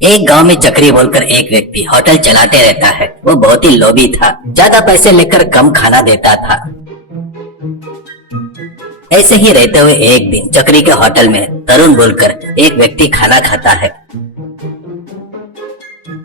एक गांव में चक्री बोलकर एक व्यक्ति होटल चलाते रहता है। वो बहुत ही लोभी था, ज्यादा पैसे लेकर कम खाना देता था। ऐसे ही रहते हुए एक दिन चक्री के होटल में तरुण बोलकर एक व्यक्ति खाना खाता है,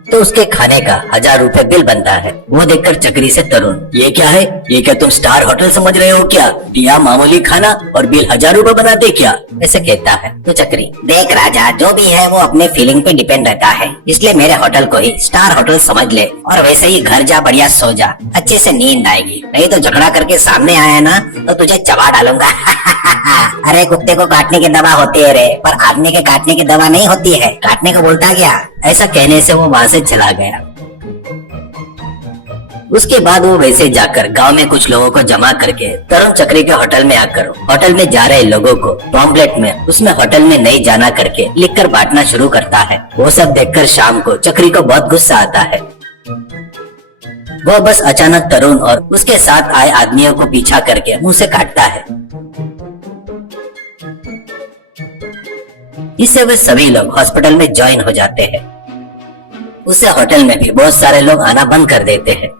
तो उसके खाने का 1000 रुपए बिल बनता है। वो देखकर चक्री से तरुण, ये क्या है? ये क्या तुम स्टार होटल समझ रहे हो क्या? दिया मामूली खाना और बिल 1000 रुपए बनाते क्या? ऐसे कहता है। तो चक्री, देख राजा, जो भी है वो अपने फीलिंग पे डिपेंड रहता है, इसलिए मेरे होटल को ही स्टार होटल समझ ले और वैसे ही घर जा, बढ़िया सो जा, अच्छे से नींद आएगी। नहीं तो झगड़ा करके सामने आया ना तो तुझे चबा डालूंगा। अरे कुत्ते को काटने की दवा होती है रे, पर आदमी के काटने की दवा नहीं होती है। काटने को बोलता क्या? ऐसा कहने से वो वहाँ से चला गया। उसके बाद वो वैसे जाकर गांव में कुछ लोगों को जमा करके तरुण चक्री के होटल में आकर होटल में जा रहे लोगों को पॉम्पलेट में उसमें होटल में नहीं जाना करके लिखकर बांटना शुरू करता है। वो सब देखकर शाम को चक्री को बहुत गुस्सा आता है। वो बस अचानक तरुण और उसके साथ आए आदमियों को पीछा करके मुंह से काटता है। इससे वे सभी लोग हॉस्पिटल में ज्वाइन हो जाते हैं। उससे होटल में भी बहुत सारे लोग आना बंद कर देते हैं।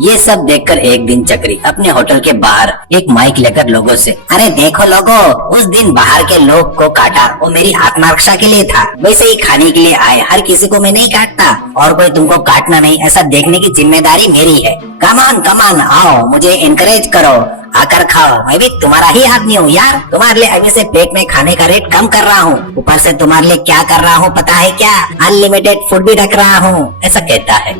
ये सब देखकर एक दिन चक्री अपने होटल के बाहर एक माइक लेकर लोगों से, अरे देखो लोगों, उस दिन बाहर के लोग को काटा वो मेरी आत्मरक्षा के लिए था, वैसे ही खाने के लिए आए हर किसी को मैं नहीं काटता और कोई तुमको काटना नहीं ऐसा देखने की जिम्मेदारी मेरी है। कमान आओ, मुझे इनकरेज करो, आकर खाओ, मैं भी तुम्हारा ही आदमी हूँ यार। तुम्हारे लिए अभी से पेट में खाने का रेट कम कर रहा हूँ, ऊपर से तुम्हारे लिए क्या कर रहा हूँ पता है क्या? अनलिमिटेड फूड भी रख रहा हूँ, ऐसा कहता है।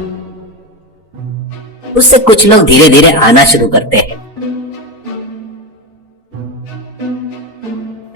उससे कुछ लोग धीरे धीरे आना शुरू करते हैं।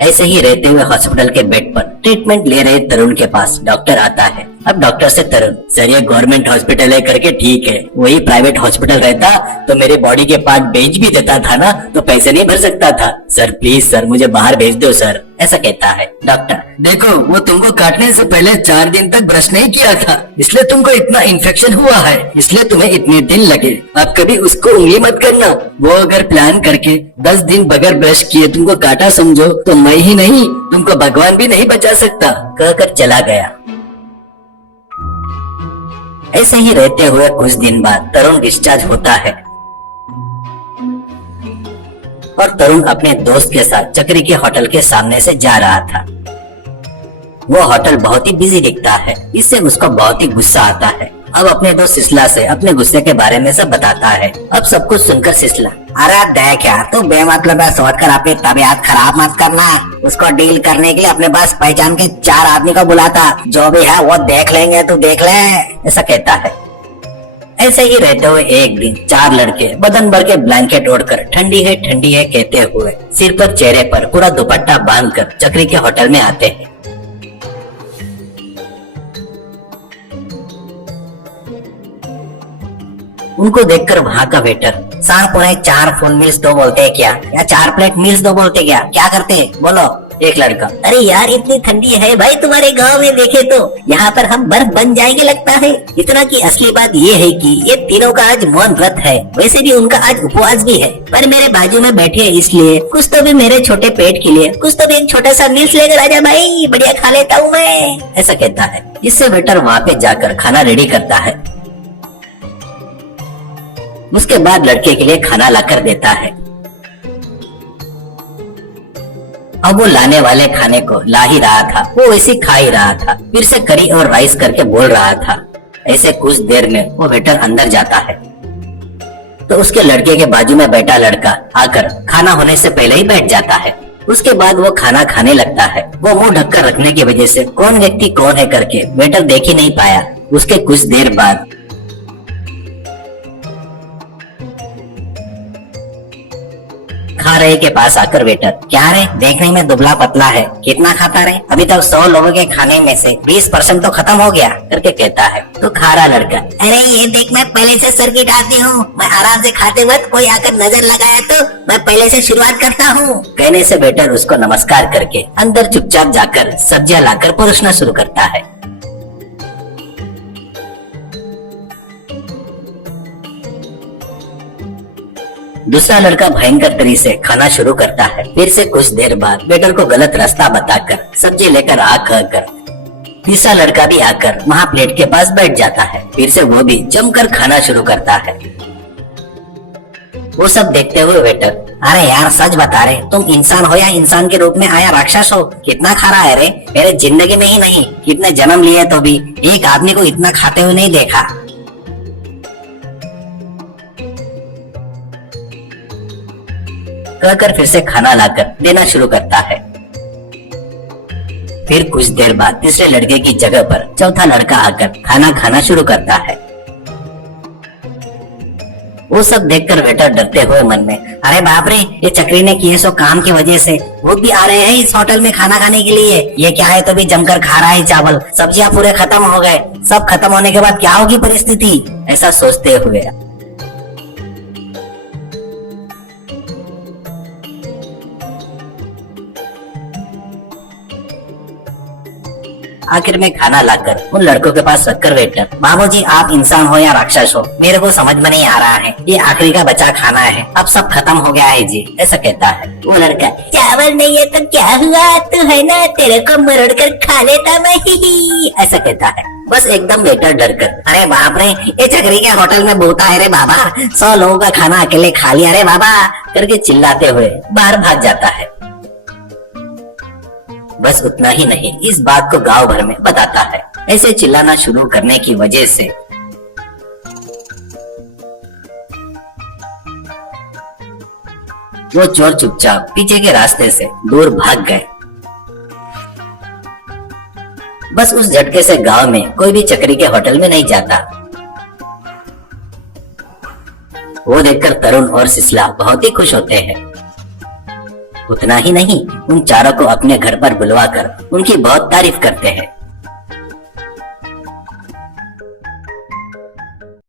ऐसे ही रहते हुए हॉस्पिटल के बेड पर ट्रीटमेंट ले रहे तरुण के पास डॉक्टर आता है। अब डॉक्टर से तरुण, सर ये गवर्नमेंट हॉस्पिटल है करके ठीक है, वही प्राइवेट हॉस्पिटल रहता तो मेरे बॉडी के पार्ट बेच भी देता था ना, तो पैसे नहीं भर सकता था। सर प्लीज सर, मुझे बाहर भेज दो सर, ऐसा कहता है। डॉक्टर, देखो वो तुमको काटने से पहले 4 दिन तक ब्रश नहीं किया था, इसलिए तुमको इतना इन्फेक्शन हुआ है, इसलिए तुम्हें इतने दिन लगे। अब कभी उसको उंगली मत करना। वो अगर प्लान करके 10 दिन बगैर ब्रश किए तुमको काटा समझो तो मैं ही नहीं, तुमको भगवान भी नहीं बचा सकता, कहकर चला गया। ऐसे ही रहते हुए कुछ दिन बाद तरुण डिस्चार्ज होता है और तरुण अपने दोस्त के साथ चक्री के होटल के सामने से जा रहा था। वो होटल बहुत ही बिजी दिखता है, इससे उसको बहुत ही गुस्सा आता है। अब अपने दोस्त सिसला से अपने गुस्से के बारे में सब बताता है। अब सब कुछ सुनकर सिसला, अरे देख यार, तू बेमतलब सोचकर अपनी तबीयत खराब मत करना। उसको डील करने के लिए अपने पास पहचान के 4 आदमी को बुलाता, जो भी है वो देख लेंगे, तू देख ले, ऐसा कहता है। ऐसे ही रहते हुए एक दिन 4 लड़के बदन भर के ब्लैंकेट ओढ़कर ठंडी है कहते हुए सिर पर चेहरे पर पूरा दुपट्टा बांधकर चक्री के होटल में आते हैं। उनको देखकर वहाँ का वेटर, सांड पुणे 4 फुल मील्स दो बोलते हैं क्या, या 4 प्लेट मील्स दो बोलते क्या करते हैं बोलो? एक लड़का, अरे यार इतनी ठंडी है भाई तुम्हारे गांव में, देखे तो यहाँ पर हम बर्फ बन जाएंगे लगता है। इतना की असली बात ये है कि ये तीनों का आज मौन व्रत है, वैसे भी उनका आज उपवास भी है, पर मेरे बाजू में बैठे इसलिए कुछ तो भी मेरे छोटे पेट के लिए कुछ तो भी एक छोटा सा मील्स लेकर आजा भाई, बढ़िया खा लेता हूँ मैं, ऐसा कहता है। इससे वेटर वहाँ पे जाकर खाना रेडी करता है। उसके बाद लड़के के लिए खाना लाकर देता है। अब वो लाने वाले खाने को ला ही रहा था, वो वैसे खा ही रहा था, फिर से करी और राइस करके बोल रहा था। ऐसे कुछ देर में वो वेटर अंदर जाता है तो उसके लड़के के बाजू में बैठा लड़का आकर खाना होने से पहले ही बैठ जाता है। उसके बाद वो खाना खाने लगता है। वो मुंह ढककर रखने की वजह से कौन व्यक्ति कौन है करके वेटर देख ही नहीं पाया। उसके कुछ देर बाद खा रहे के पास आकर वेटर, क्या रे देखने में दुबला पतला है, कितना खाता रे? अभी तक 100 लोगों के खाने में से 20% तो खत्म हो गया, करके कहता है। तो खा रहा लड़का, अरे ये देख मैं पहले से सर्किट आती हूँ, मैं आराम से खाते वक्त कोई आकर नजर लगाया तो मैं पहले से शुरुआत करता हूँ। कहने से वेटर उसको नमस्कार करके अंदर चुपचाप जाकर सब्जियां लाकर परोसना शुरू करता है। दूसरा लड़का भयंकर तरीके से खाना शुरू करता है। फिर से कुछ देर बाद वेटर को गलत रास्ता बताकर सब्जी लेकर आ कर तीसरा लड़का भी आकर वहाँ प्लेट के पास बैठ जाता है। फिर से वो भी जमकर खाना शुरू करता है। वो सब देखते हुए वेटर, अरे यार सच बता रहे, तुम इंसान हो या इंसान के रूप में आया राक्षस हो? कितना खा रहा है रे? मेरे जिंदगी में ही नहीं, कितने जन्म लिए तो भी एक आदमी को इतना खाते हुए नहीं देखा। कहकर फिर से खाना लाकर देना शुरू करता है। फिर कुछ देर बाद तीसरे लड़के की जगह पर चौथा लड़का आकर खाना खाना शुरू करता है। वो सब देखकर वेटर डरते हुए मन में, अरे बाप रे, ये चक्री ने किए सो काम की वजह से भूत भी आ रहे हैं इस होटल में खाना खाने के लिए। ये क्या है, तो भी जमकर खा रहा है चावल, सब्जियां पूरे खत्म हो गए। सब खत्म होने के बाद क्या होगी परिस्थिति? ऐसा सोचते हुए आखिर में खाना लाकर उन लड़कों के पास रखकर वेटर, बाबूजी आप इंसान हो या राक्षस हो, मेरे को समझ में नहीं आ रहा है, ये आखिरी का बचा खाना है, अब सब खत्म हो गया है जी, ऐसा कहता है। वो लड़का, चावल नहीं है तो क्या हुआ, तू है ना, तेरे को मरोड़ कर खा लेता मैं, ऐसा कहता है। बस एकदम वेटर डर कर, अरे बाप रे, ये चक्री के होटल में भूत है रे बाबा, 100 लोगों का खाना अकेले खा लिया रे बाबा करके चिल्लाते हुए बाहर भाग जाता है। बस उतना ही नहीं, इस बात को गांव भर में बताता है। ऐसे चिल्लाना शुरू करने की वजह से वो चोर चुपचाप पीछे के रास्ते से दूर भाग गए। बस उस झटके से गांव में कोई भी चक्री के होटल में नहीं जाता। वो देखकर तरुण और सिसला बहुत ही खुश होते हैं। उतना ही नहीं, उन चारों को अपने घर पर बुलवाकर उनकी बहुत तारीफ करते हैं।